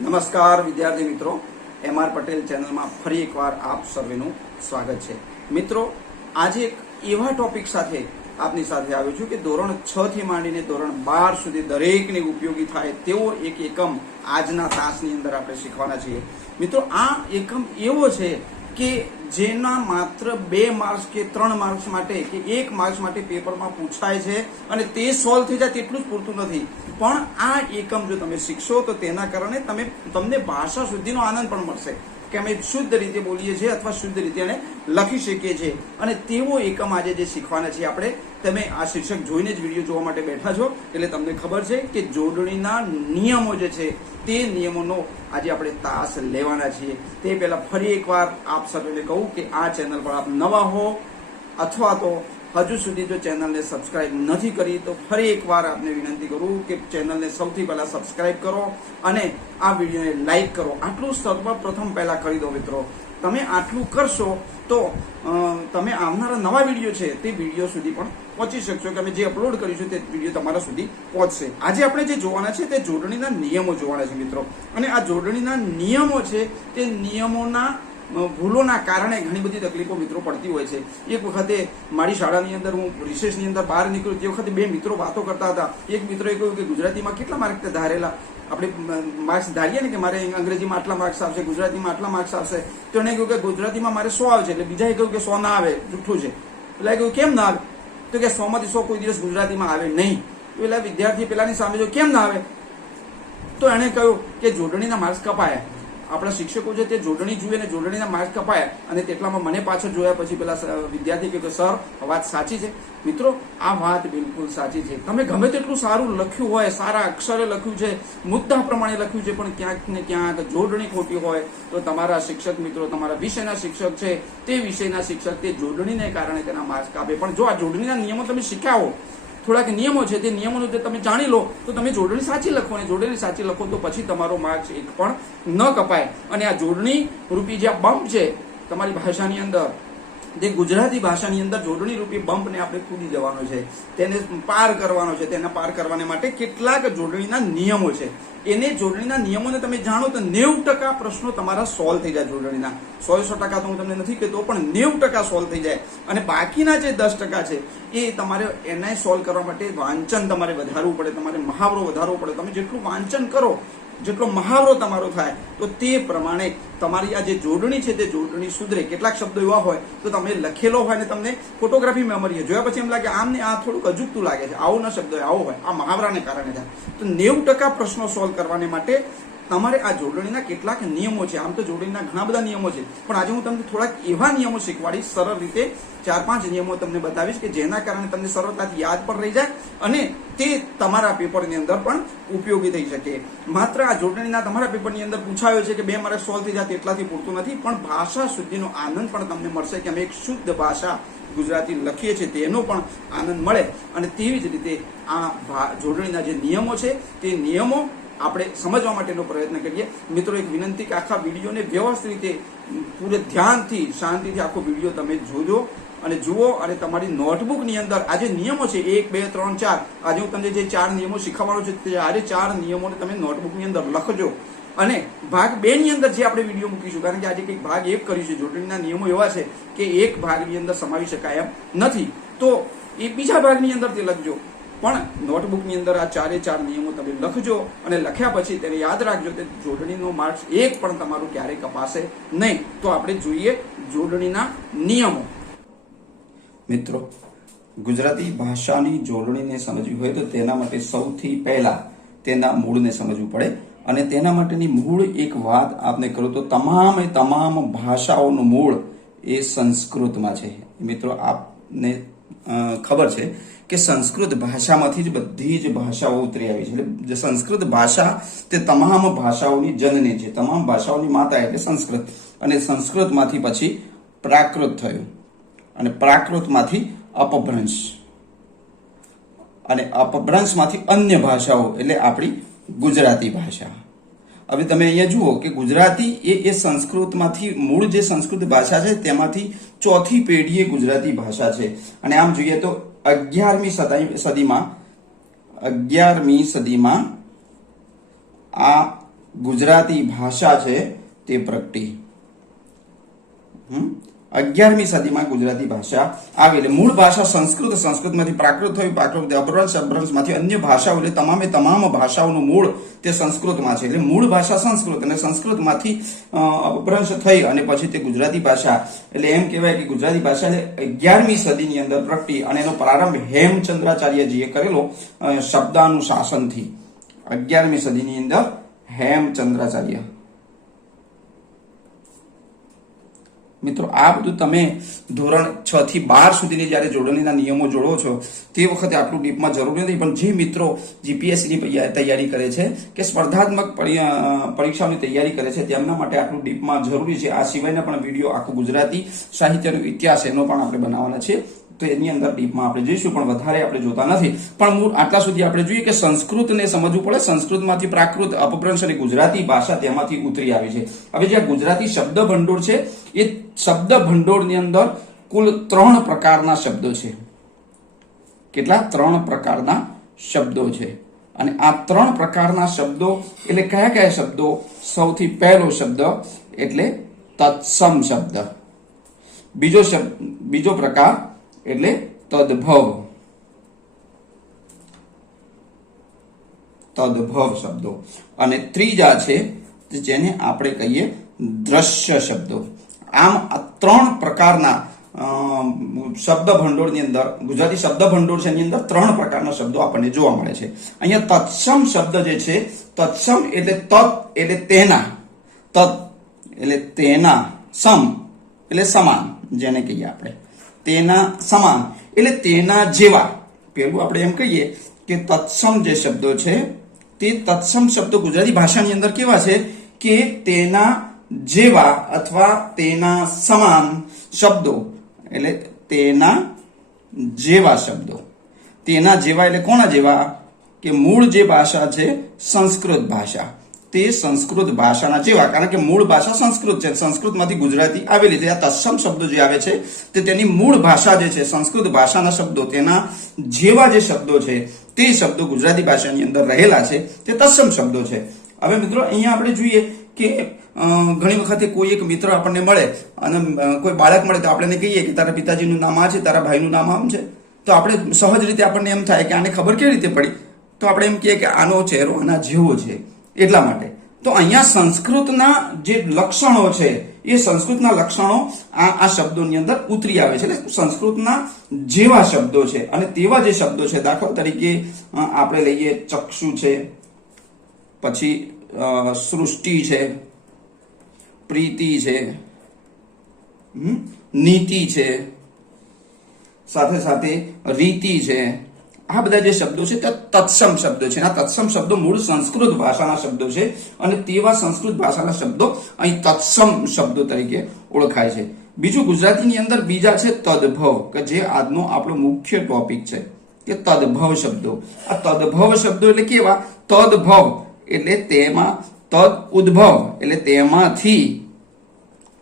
નમસ્કાર વિદ્યાર્થી મિત્રો, એમઆર પટેલ ચેનલમાં ફરી એકવાર આપ સર્વેનું સ્વાગત છે। મિત્રો, આજે એક એવા ટોપિક સાથે આપની સાથે આવ્યો છું કે ધોરણ 6 થી માંડીને ધોરણ 12 સુધી દરેકને ઉપયોગી થાય તેવો એક એકમ આજના તાસની અંદર આપણે શીખવાના છીએ। મિત્રો, આ એકમ એવો છે કે જેના માત્ર 2 માર્ક્સ કે 3 માર્ક્સ માટે કે 1 માર્ક્સ માટે પેપરમાં પૂછાય છે અને તે સોલ્વ થઈ જાય તેટલું જ પૂરતું નથી, પણ આ એકમ જો તમે શીખશો તો તેના કારણે તમને ભાષા શુદ્ધિનો આનંદ પણ મળશે કે અમે શુદ્ધ રીતે બોલીએ છીએ અથવા શુદ્ધ રીતે એને લખી શકીએ છીએ। અને તેવો એકમ આજે જે શીખવાના છીએ આપણે, તમે આ શીર્ષક જોઈને જ વિડીયો જોવા માટે બેઠા છો એટલે તમને ખબર છે કે જોડણીના નિયમો જે છે તે નિયમોનો આજે આપણે તાસ લેવાના છીએ। તે પહેલા ફરી એકવાર આપ સર્વેને કહું કે આ ચેનલ પર આપ નવા હો અથવા તો હજુ સુધી જો ચેનલને સબસ્ક્રાઇબ નથી કરી તો ફરી એકવાર આપને વિનંતી કરું કે ચેનલને સૌથી પહેલા સબસ્ક્રાઇબ કરો અને આ વિડીયોને લાઈક કરો। આટલું સર્વપ્રથમ પહેલા કરી દો મિત્રો। તમે આટલું કરશો તો તમે આવનારા નવા વિડીયો છે તે વિડીયો સુધી પણ પહોંચી શકશો કે અમે જે અપલોડ કરીશું તે વિડીયો તમારા સુધી પહોંચશે। આજે આપણે જે જોવાના છે તે જોડણીના નિયમો જોવાના છે મિત્રો, અને આ જોડણીના નિયમો છે તે નિયમોના ભૂલોના કારણે ઘણી બધી તકલીફો મિત્રો પડતી હોય છે। એક વખતે મારી શાળાની અંદર હું રિસેસની અંદર બહાર નીકળ્યો તે વખતે 2 મિત્રો વાતો કરતા હતા। એક મિત્રોએ કહ્યું કે ગુજરાતીમાં કેટલા માર્ક ધારેલા, આપણે માર્ક્સ ધારીએ ને કે મારે અંગ્રેજીમાં આટલા માર્ક્સ આવશે, ગુજરાતીમાં આટલા માર્ક્સ આવશે, તો એને કહ્યું કે ગુજરાતીમાં મારે 100 આવશે, એટલે બીજાએ કહ્યું કે 100 ના આવે, જુઠ્ઠું છે। એટલે કહ્યું કેમ ના આવે, તો કે 100 માંથી 100 કોઈ દિવસ ગુજરાતીમાં આવે નહીં। એટલે વિદ્યાર્થી પેલાની સામે જો કેમ ના આવે, તો એણે કહ્યું કે જોડણીના માર્ક્સ કપાયા। આપણા શિક્ષકો છે તે જોડણી જુએ ને જોડણીના માર્ક્સ કપાયા, અને તેટલામાં મને પાછળ જોયા પછી પેલા વિદ્યાર્થી કહ્યું કે સર વાત સાચી છે। મિત્રો, આ વાત બિલકુલ સાચી છે। તમે ગમે તેટલું સારું લખ્યું હોય, સારા અક્ષરે લખ્યું છે, મુદ્દા પ્રમાણે લખ્યું છે, પણ ક્યાંક ને ક્યાંક જોડણી ખોટી હોય તો તમારા શિક્ષક મિત્રો, તમારા વિષયના શિક્ષક છે તે વિષયના શિક્ષક તે જોડણીને કારણે તેના માર્ક્સ કાપે। પણ જો આ જોડણીના નિયમો તમે શીખ્યા હો, થોડાક નિયમો છે તે નિયમોનું જે તમે જાણી લો તો તમે જોડણી સાચી લખો, અને જોડણી સાચી લખો તો પછી તમારો માર્ક્સ એક પણ ન કપાય। અને આ જોડણી રૂપી જે બમ્પ છે તમારી ભાષાની અંદર, તે ગુજરાતી ભાષાની અંદર જોડણી રૂપી બમ્પને આપણે કૂદી જવાનો છે, તેને પાર કરવાનો છે। તેના પાર કરવાને માટે કેટલાક જોડણીના નિયમો છે, એને જોડણીના નિયમોને તમે જાણો તો 90% પ્રશ્નો તમારા સોલ્વ થઈ જાય। જોડણીના 100% તો હું તમને નથી કહેતો, પણ 90% સોલ્વ થઈ જાય। અને બાકીના જે 10% છે એ તમારે એને સોલ્વ કરવા માટે વાંચન તમારે વધારવું પડે, તમારે મહાવરો વધારવો પડે। તમે જેટલું વાંચન કરો, જેટલો મહાવરો તમારો થાય તો તે પ્રમાણે તમારી આ જે જોડણી છે તે જોડણી સુધરે। કેટલાક શબ્દો એવા હોય તો તમે લખેલો હોય ને તમને ફોટોગ્રાફી મેમરી જોયા પછી એમ લાગે આમ ને આ થોડુંક અજુગતું લાગે છે, આવો ના શબ્દો આવો હોય, આ મહાવરાને કારણે થાય। તો 90% પ્રશ્નો સોલ્વ કરવાને માટે તમારે આ જોડણીના કેટલાક નિયમો છે। આમ તો જોડણીના ઘણા બધા નિયમો છે, પણ આજે હું તમને થોડાક એવા નિયમો શીખવાડીશ, સરળ રીતે 4-5 નિયમો તમને બતાવીશ કે જેના કારણે તમને સરળતાથી યાદ પણ રહી જાય અને તે તમારા પેપરની અંદર પણ ઉપયોગી થઈ શકે। માત્ર આ જોડણીના તમારા પેપરની અંદર પૂછાયો છે કે 2 માર્ક સોલ્વ થઈ જાય તેટલાથી પૂરતું નથી, પણ ભાષા શુદ્ધિનો આનંદ પણ તમને મળશે કે અમે એક શુદ્ધ ભાષા ગુજરાતી લખીએ છીએ તેનો પણ આનંદ મળે। અને તેવી જ રીતે આ જોડણીના જે નિયમો છે તે નિયમો આપણે સમજવા માટેનો પ્રયત્ન કરીએ। મિત્રો, એક વિનંતી કે આખા વિડીયોને વ્યવસ્થિત રીતે પૂરે ધ્યાનથી શાંતિથી આખો વિડીયો તમે જોજો અને જુઓ, અને તમારી નોટબુકની અંદર આ જે નિયમો છે 1, 2, 3, 4, આજે હું તમને જે 4 નિયમો શીખવવાનો છે તે આજે 4 નિયમોને તમે નોટબુકની અંદર લખજો। અને ભાગ 2 ની અંદર જે આપણે વિડીયો મૂકીશું, કારણ કે આજે કંઈક ભાગ 1 કરીશું, જોડણીના નિયમો એવા છે કે એક ભાગની અંદર સમાવી શકાય એમ નથી, તો એ બીજા ભાગની અંદર તે લખજો। પણ નોટબુકની અંદર આ 4 નિયમો તમે લખજો, અને લખ્યા પછી તેને યાદ રાખજો કે જોડણીનો માર્ક્સ 1 પણ તમારું ક્યારેય કપાશે નહીં। તો આપણે જોઈએ જોડણીના નિયમો। મિત્રો, ગુજરાતી ભાષાની જોડણીને સમજવી હોય તો તેના માટે સૌથી પહેલા તેના મૂળને સમજવું પડે, અને તેના માટેની મૂળ એક વાત આપને કરું તો તમામ ભાષાઓનું મૂળ એ સંસ્કૃતમાં છે। મિત્રો, આપને ખબર છે કે સંસ્કૃત ભાષામાંથી જ બધી જ ભાષાઓ ઉતરી આવી છે। એટલે સંસ્કૃત ભાષા તે તમામ ભાષાઓની જનની છે, તમામ ભાષાઓની માતા એટલે સંસ્કૃત, અને સંસ્કૃતમાંથી પછી પ્રાકૃત થયું, અને પ્રાકૃતમાંથી અપભ્રંશ, અને અપભ્રંશમાંથી અન્ય ભાષાઓ એટલે આપણી ગુજરાતી ભાષા। હવે તમે અહીંયા જુઓ કે ગુજરાતી એ સંસ્કૃતમાંથી મૂળ જે સંસ્કૃત ભાષા છે તેમાંથી 4થી પેઢીએ ગુજરાતી ભાષા છે। અને આમ જોઈએ તો 11મી સદીમાં આ ગુજરાતી ભાષા છે તે પ્રગટી. 11મી સદીમાં ગુજરાતી ભાષા આવી. એટલે મૂળ ભાષા સંસ્કૃત, સંસ્કૃતમાંથી પ્રાકૃત થયું, પ્રાકૃત અપભ્રંશ, અપભ્રંશમાંથી અન્ય ભાષાઓ, એટલે તમામ ભાષાઓનું મૂળ તે સંસ્કૃતમાં છે. એટલે મૂળ ભાષા સંસ્કૃત અને સંસ્કૃતમાંથી અપભ્રંશ થઈ અને પછી તે ગુજરાતી ભાષા, એટલે એમ કહેવાય કે ગુજરાતી ભાષા 11મી સદીની અંદર પ્રગટી અને એનો પ્રારંભ હેમચંદ્રાચાર્યજીએ કરેલો શબ્દાનુશાસનથી. 11મી સદીની અંદર હેમચંદ્રાચાર્ય. મિત્રો આ બધું તમે ધોરણ 6 થી 12 સુધીની જ્યારે જોડણીના નિયમો જોડો છો તે વખતે આટલું ડીપમાં જરૂર નથી, પણ જે મિત્રો જીપીએસસીની તૈયારી કરે છે કે સ્પર્ધાત્મક પરીક્ષાઓની તૈયારી કરે છે તેમના માટે આટલું ડીપમાં જરૂરી છે. આ સિવાયના પણ વિડીયો આખું ગુજરાતી સાહિત્યનો ઇતિહાસ એનો પણ આપણે બનાવવાના છે, તો એની અંદર ડીપમાં આપણે જઈશું, પણ વધારે આપણે જોતા નથી. પણ આટલા સુધી આપણે જોઈએ કે સંસ્કૃતને સમજવું પડે. સંસ્કૃતમાંથી પ્રાકૃત, અપભ્રંશ અને ગુજરાતી ભાષા તેમાંથી ઉતરી આવી છે. હવે જે ગુજરાતી શબ્દ ભંડોળ છે એ શબ્દ ભંડોળની અંદર કુલ 3 પ્રકારના શબ્દો છે. કેટલા? 3 પ્રકારના શબ્દો છે. અને આ 3 પ્રકારના શબ્દો એટલે કયા કયા શબ્દો? સૌથી પહેલો શબ્દ એટલે તત્સમ શબ્દ. બીજો પ્રકાર એટલે તદભવ શબ્દો. અને ત્રીજા છે જેને આપણે કહીએ દ્રશ્ય શબ્દો. આમ આ 3 પ્રકારના શબ્દ ભંડોળની અંદર, ગુજરાતી શબ્દ ભંડોળ છે એની અંદર 3 પ્રકારના શબ્દો આપણને જોવા મળે છે. અહીંયા તત્સમ શબ્દ જે છે, તત્સમ એટલે તત એટલે તેના, તત એટલે તેના, સમ એટલે સમાન, જેને કહીએ આપણે તેના સમાન એટલે તેના જેવા. પેલું આપણે એમ કહીએ કે તત્સમ જે શબ્દો છે તે તત્સમ શબ્દો ગુજરાતી ભાષાની અંદર કેવા છે કે તેના જેવા અથવા તેના સમાન શબ્દો, એટલે તેના જેવા શબ્દો. તેના જેવા એટલે કોના જેવા? કે મૂળ જે ભાષા છે સંસ્કૃત ભાષા, તે સંસ્કૃત ભાષાના જેવા, કારણ કે મૂળ ભાષા સંસ્કૃત છે, સંસ્કૃતમાંથી ગુજરાતી આવેલી છે. આ તત્સમ શબ્દો જે આવે છે તે તેની મૂળ ભાષા જે છે સંસ્કૃત ભાષાના શબ્દો, તેના જેવા જે શબ્દો છે તે શબ્દો ગુજરાતી ભાષાની અંદર રહેલા છે તે તત્સમ શબ્દો છે. હવે મિત્રો અહીંયા આપણે જોઈએ કે ઘણી વખતે કોઈ એક મિત્ર આપણને મળે અને કોઈ બાળક મળે તો આપણે કહીએ કે તારા પિતાજીનું નામ આ છે, તારા ભાઈનું નામ આમ છે, તો આપણે સહજ રીતે આપણને એમ થાય કે આને ખબર કેવી રીતે પડી? તો આપણે એમ કહીએ કે આનો ચહેરો આના જેવો છે એટલા માટે. તો અહીંયા સંસ્કૃતના જે લક્ષણો છે એ સંસ્કૃતના લક્ષણો આ શબ્દોની અંદર ઉતરી આવે છે. એટલે સંસ્કૃતના જેવા શબ્દો છે અને તેવા જે શબ્દો છે, દાખલા તરીકે આપણે લઈએ ચક્ષુ છે, પછી સૃષ્ટિ છે, પ્રીતિ છે, નીતિ છે, સાથે સાથે રીતિ છે. આ બધા જે શબ્દો છે તે તત્સમ શબ્દો છે. આ તત્સમ શબ્દો મૂળ સંસ્કૃત ભાષાના શબ્દો છે અને તેવા સંસ્કૃત ભાષાના શબ્દો અહીં તત્સમ શબ્દો તરીકે ઓળખાય છે. બીજું ગુજરાતીની અંદર બીજા છે તદભવ, કે જે આજનો આપણો મુખ્ય ટોપિક છે કે તદભવ શબ્દો. આ તદભવ શબ્દો એટલે કેવા? તદભવ એટલે તેમાં, તદ ઉદ્ભવ એટલે તેમાંથી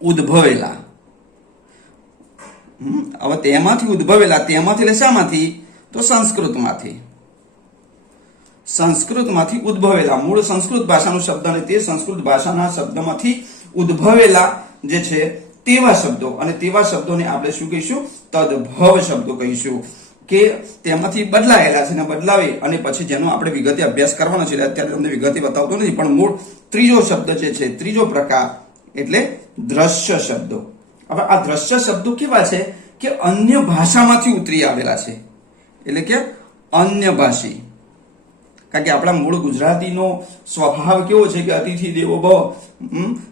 ઉદ્ભવેલા. હવે તેમાંથી ઉદ્ભવેલા, તેમાંથી એટલે શામાંથી? તો સંસ્કૃતમાંથી. સંસ્કૃતમાંથી ઉદ્ભવેલા, મૂળ સંસ્કૃત ભાષાનો શબ્દ અને તે સંસ્કૃત ભાષાના શબ્દમાંથી ઉદ્ભવેલા જે છે તેવા શબ્દો, અને તેવા શબ્દોને આપણે શું કહીશું? તદભવ શબ્દો કહીશું, કે તેમાંથી બદલાયેલા છે ને બદલાવી અને પછી જેનો આપણે વિગતે અભ્યાસ કરવાનો છે. અત્યારે તમને વિગતે બતાવતો નથી, પણ મૂળ ત્રીજો શબ્દ જે છે, ત્રીજો પ્રકાર એટલે દ્રશ્ય શબ્દો. હવે આ દ્રશ્ય શબ્દો કેવા છે કે અન્ય ભાષામાંથી ઉતરી આવેલા છે, એટલે કે અન્ય ભાષી. કારણ કે આપણા મૂળ ગુજરાતીનો સ્વભાવ કેવો છે કે અતિથિ દેવો ભવ.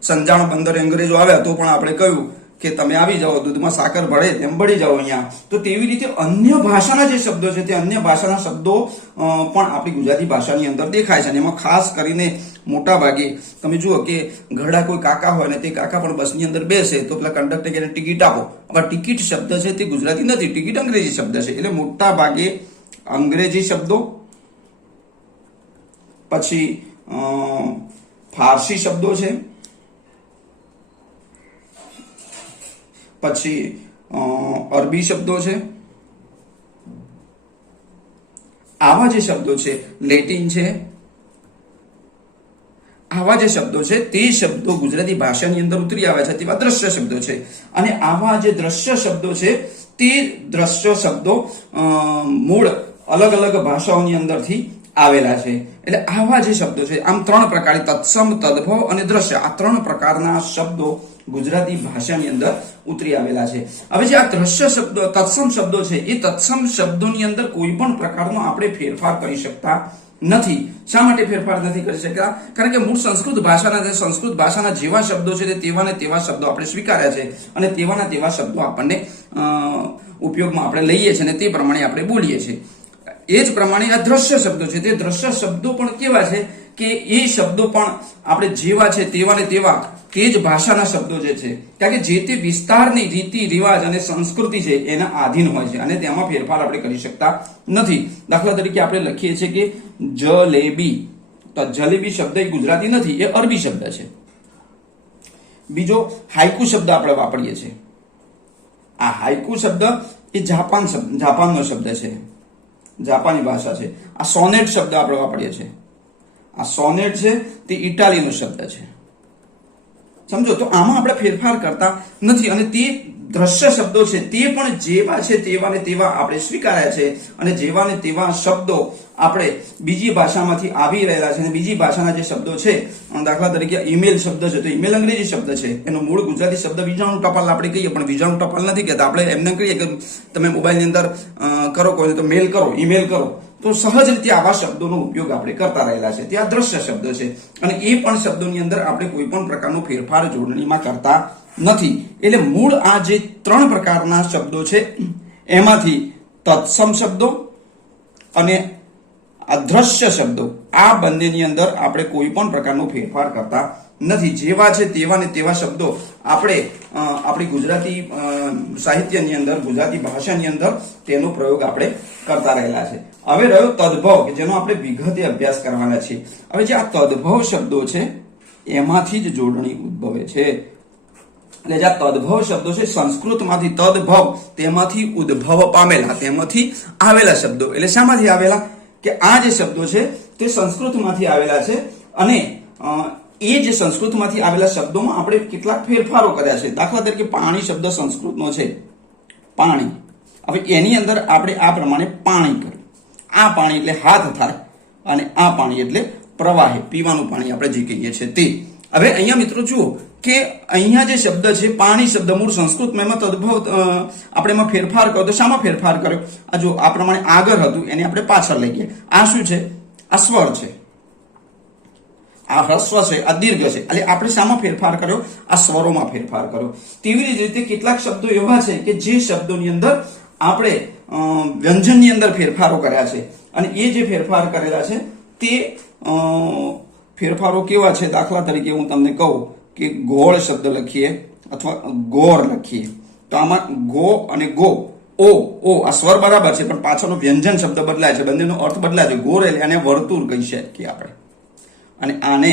સંજાણ બંદરે અંગ્રેજો આવ્યા તો પણ આપણે કહ્યું કે તમે આવી જાઓ, દૂધમાં સાકર ભળે તેમ ભળી જાઓ અહીંયા. તો તેવી રીતે અન્ય ભાષાના જે શબ્દો છે તે અન્ય ભાષાના શબ્દો પણ આપણી ગુજરાતી ભાષાની અંદર દેખાય છે. અને એમાં ખાસ કરીને મોટા ભાગે તમે જુઓ કે ઘરડા કોઈ કાકા હોય ને તે કાકા પણ બસની અંદર બેસે તો પેલા કંડક્ટર કે ટિકિટ આપો. હવે ટિકિટ શબ્દ છે તે ગુજરાતી નથી, ટિકિટ અંગ્રેજી શબ્દ છે. એટલે મોટા ભાગે અંગ્રેજી શબ્દો, પછી ફારસી શબ્દો છે, પછી અરબી શબ્દો છે. આવા જે શબ્દો છે, લેટિન છે, આ આવા જે શબ્દો છે તે શબ્દો ગુજરાતી ભાષાની અંદર ઉતરી આવ્યા છે તેવા દ્રશ્ય શબ્દો છે. અને આવા જે દ્રશ્ય શબ્દો છે તે દ્રશ્ય શબ્દો મૂળ અલગ અલગ ભાષાઓની અંદરથી આવેલા છે. એટલે આવા જે શબ્દો છે, આમ 3 પ્રકાર, તત્સમ, તદ્ભવ અને દ્રશ્ય, આ 3 પ્રકારના શબ્દો ગુજરાતી ભાષાની અંદર ઉતરી આવેલા છે. હવે જે આ દ્રશ્ય શબ્દો, તત્સમ શબ્દો છે, એ તત્સમ શબ્દોની અંદર કોઈ પણ પ્રકારનો આપણે ફેરફાર કરી શકતા નથી. શા માટે ફેરફાર નથી કરી શકતા? કારણ કે મૂળ સંસ્કૃત ભાષાના જેવા શબ્દો છે તે તેવા ને તેવા શબ્દો આપણે સ્વીકાર્યા છે અને તેવાના તેવા શબ્દો આપણને ઉપયોગમાં આપણે લઈએ છીએ અને તે પ્રમાણે આપણે બોલીએ છીએ. એ જ પ્રમાણે આ દ્રશ્ય શબ્દો છે, તે દ્રશ્ય શબ્દો પણ કેવા છે કે એ શબ્દો પણ આપણે જેવા છે તેવા ને તેવા તે જ ભાષાના શબ્દો જે છે, કારણ કે જે તે વિસ્તારની રીતિ રિવાજ અને સંસ્કૃતિ છે એના આધીન હોય છે અને તેમાં ફેરફાર આપણે કરી શકતા નથી. દાખલા તરીકે આપણે લખીએ છીએ કે જલેબી, તો જલેબી શબ્દ એ ગુજરાતી નથી, એ અરબી શબ્દ છે. બીજો હાઇકુ શબ્દ આપણે વાપરીએ છીએ. આ હાઇકુ શબ્દ એ જાપાનનો શબ્દ છે, જાપાની ભાષા છે. આ સોનેટ શબ્દ આપણે વાપરીએ છીએ. આ સોનેટ છે તે ઇટાલીનો શબ્દ છે. સમજો, તો આમાં આપણે ફેરફાર કરતા નથી અને તે દ્રશ્ય શબ્દો છે તે પણ જેવા છે તેવા ને તેવા આપણે સ્વીકાર્યા છે અને જેવા ને તેવા શબ્દો આપણે બીજી ભાષામાંથી આવી રહેલા છે અને બીજી ભાષાના જે શબ્દો છે, દાખલા તરીકે ઈમેલ શબ્દ છે, તો ઈમેલ અંગ્રેજી શબ્દ છે, એનો મૂળ ગુજરાતી શબ્દ વીજાણુ ટપાલ આપણે કહીએ, પણ વીજાણુ ટપાલ નથી કહેતા. આપણે એમને કહીએ કે તમે મોબાઈલની અંદર કરો કોઈ તો મેલ કરો, ઈમેલ કરો, તો સહજ રીતે આવા શબ્દોનો ઉપયોગ આપણે કરતા રહેલા છે. ત્યાં દ્રશ્ય શબ્દ છે અને એ પણ શબ્દોની અંદર આપણે કોઈ પણ પ્રકારનો ફેરફાર જોડણીમાં કરતા નથી. એટલે મૂળ આ જે 3 પ્રકારના શબ્દો છે એમાંથી તત્સમ શબ્દો અને અદ્રશ્ય શબ્દો, આ બંનેની અંદર આપણે કોઈ પણ પ્રકારનો ફેરફાર કરતા નથી. જેવા છે તેવા ને તેવા શબ્દો આપણે આપણી ગુજરાતી સાહિત્યની અંદર, ગુજરાતી ભાષાની અંદર તેનો પ્રયોગ આપણે કરતા રહેલા છે. હવે રહ્યો તદ્ભવ, કે જેનો આપણે વિગતે અભ્યાસ કરવાના છે. હવે જે આ તદ્ભવ શબ્દો છે એમાંથી જ જોડણી ઉદ્ભવે છે. એટલે જે આ તદ્ભવ શબ્દો છે સંસ્કૃતમાંથી તદ્ભવ, તેમાંથી ઉદ્ભવ પામેલા, તેમાંથી આવેલા શબ્દો. એટલે શામાંથી આવેલા? કે આ જે શબ્દો છે તે સંસ્કૃતમાંથી આવેલા છે અને એ જે સંસ્કૃતમાંથી આવેલા શબ્દોમાં આપણે કેટલાક ફેરફારો કર્યા છે. દાખલા તરીકે પાણી શબ્દ સંસ્કૃતનો છે, પાણી. હવે એની અંદર આપણે આ પ્રમાણે પાણી કર્યું. આ પાણી એટલે હાથ થાય અને આ પાણી એટલે પ્રવાહી, પીવાનું પાણી આપણે જે કહીએ છીએ તે. હવે અહીંયા મિત્રો જુઓ કે અહીંયા જે શબ્દ છે પાણી શબ્દ મૂળ સંસ્કૃતમાં, એમાં તદ્ભવ આપણે એમાં ફેરફાર કર્યો. તો શામાં ફેરફાર કર્યો? આ જો આ પ્રમાણે આગળ હતું એને આપણે પાછળ લઈ ગયા. આ શું છે? આ સ્વર છે, આ હ્રસ્વ છે, આ દીર્ઘ છે. એટલે આપણે શામાં ફેરફાર કર્યો? આ સ્વરોમાં ફેરફાર કર્યો. તેવી જ રીતે કેટલાક શબ્દો એવા છે કે જે શબ્દોની અંદર આપણે વ્યંજનની અંદર ફેરફારો કર્યા છે અને એ જે ફેરફાર કરેલા છે તે ફેરફારો કેવા છે? દાખલા તરીકે હું તમને કહું કે ગોળ શબ્દ લખીએ અથવા ગોર લખીએ, તો આમાં ગો અને ગો, ઓ આ સ્વર બરાબર છે પણ પાછળનો વ્યંજન શબ્દ બદલાય છે, બંનેનો અર્થ બદલાય છે. ગોર એટલે આને વર્તુળ કહી શકીએ આપણે અને આને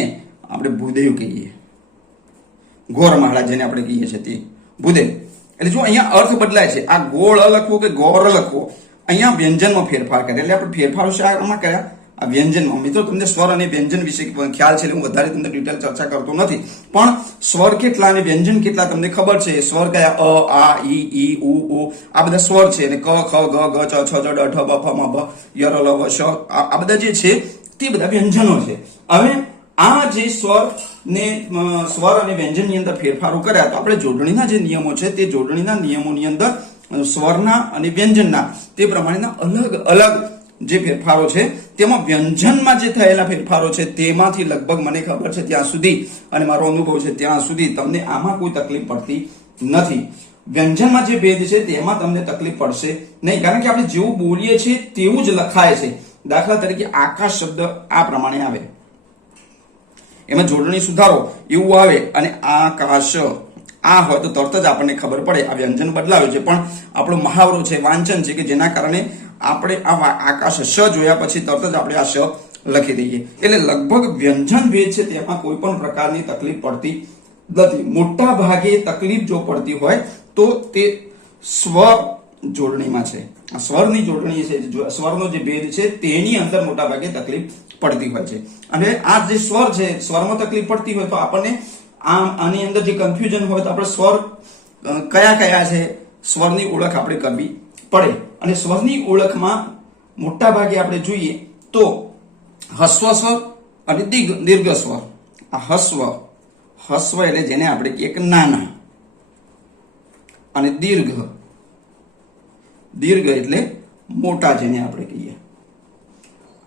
આપણે ભૂદેવ કહીએ, ગોરમાળા જેને આપણે કહીએ છીએ તે ભૂદેવ. એટલે જો અહીંયા અર્થ બદલાય છે, આ ગોળ લખવો કે ગોર લખવો, અહીંયા વ્યંજનમાં ફેરફાર કરે. એટલે આપણે ફેરફારો શામાં કર્યા? આ વ્યંજનમાં. મિત્રો તમને સ્વર અને વ્યંજન વિશે ખ્યાલ છે, હું વધારે તમને ડિટેલ ચર્ચા કરતો નથી, પણ સ્વર કેટલા અને વ્યંજન કેટલા તમને ખબર છે. સ્વર કયા? અ, આ, ઈ, ઉ, આ બધા સ્વર છે અને ક, ખ, ગ, ગ, ચ, છ, જ, ડ, ઢ, બ, ફ, મ, ભ, ય, ર, લ, વ, શ, આ બધા જે છે તે બધા વ્યંજનો છે. હવે આ જે સ્વર અને વ્યંજનની અંદર ફેરફારો કર્યા, તો આપણે જોડણીના જે નિયમો છે તે જોડણીના નિયમોની અંદર સ્વરના અને વ્યંજનના તે પ્રમાણેના અલગ અલગ જે ફેરફારો છે તેમાં વ્યંજનમાં જે થયેલા ફેરફારો છે તેમાંથી લગભગ મને ખબર છે ત્યાં સુધી અને મારો અનુભવ છે ત્યાં સુધી તમને આમાં કોઈ તકલીફ પડતી નથી. વ્યંજનમાં જે ભેદ છે તેમાં તમને તકલીફ પડશે નહીં, કારણ કે આપણે જેવું બોલીએ છીએ તેવું જ લખાય છે. દાખલા તરીકે આકાશ શબ્દ આ પ્રમાણે આવે, એમાં જોડણી સુધારો એવું આવે અને આકાશ આ હોય તો તરત જ આપણને ખબર પડે આ વ્યંજન બદલાવ્યું છે. પણ આપણો મહાવરો છે, વાંચન છે, કે જેના કારણે આપણે આ આકાશ શ જોયા પછી તરત જ આપણે આ શ લખી દઈએ. એટલે લગભગ વ્યંજન ભેદ છે તેમાં કોઈ પણ પ્રકારની તકલીફ પડતી નથી. મોટા ભાગે તકલીફ જો પડતી હોય તો તે સ્વ જોડણીમાં છે. આ સ્વરની જોડણી છે, સ્વરનો જે ભેદ છે તેની અંદર મોટા ભાગે તકલીફ પડતી હોય છે. અને આ જે સ્વર છે, સ્વરમાં તકલીફ પડતી હોય તો આપણને આની અંદર જે કન્ફ્યુઝન હોય તો આપણે સ્વર કયા કયા છે સ્વરની ઓળખ આપણે કરવી પડે. અને સ્વરની ઓળખમાં મોટા ભાગે આપણે જોઈએ તો હસ્વ સ્વર અને દીર્ઘ સ્વર. આ હસ્વ એટલે જેને આપણે કહીએ કે નાના, અને દીર્ઘ એટલે મોટા જેને આપણે કહીએ.